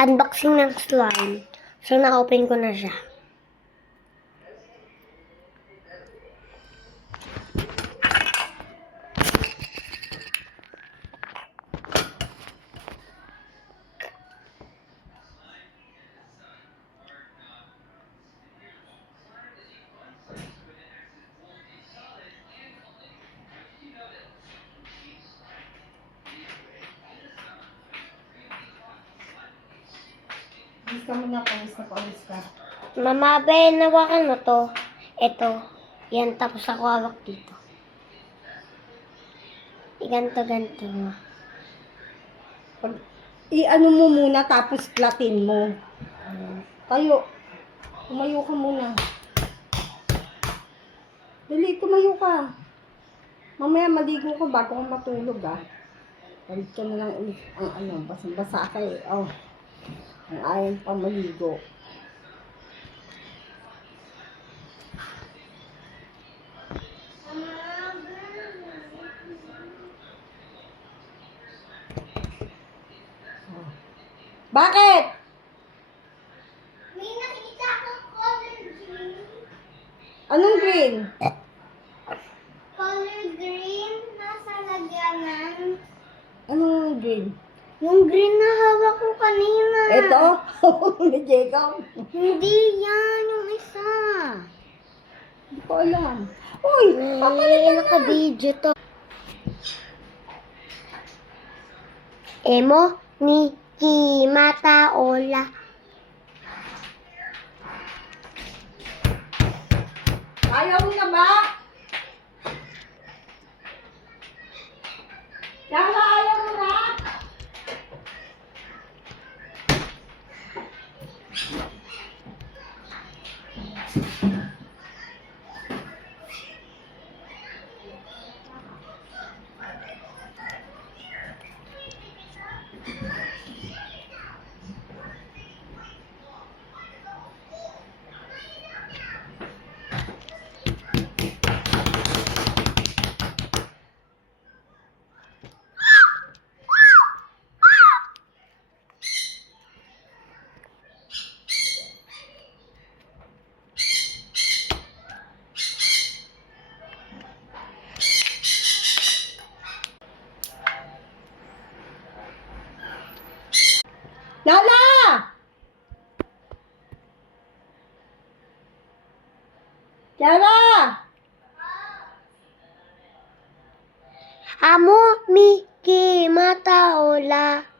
unboxing ng slime. So, na-open ko na siya. Alis ka muna, pawis ka. Mama, be, nawakan mo to. Ito. Yan, tapos ako hawak dito. Ganto-ganto mo. I-ano mo muna, tapos platin mo. Tayo. Tumayo ka muna. Dali, tumayo ka. Mamaya maligo ka bago ka matulog, Palit ka na lang ulit ang basang-basa ka Oh. Ang ayaw pa maligo. Bakit? May nakita akong color green. Anong green? Color green, nasa lagyanan. Anong green? Yung green na hawak ko kanina. Ito? Ni Jacob? Hindi yan, yung isa. Hindi ko alam. Uy! Papalit ka na! Naka-video to. Emo ni Kimata Ola. Ayaw mo na ba? Yara, ayaw mo na? Lala! Yara! Amo mi Kimata Ola.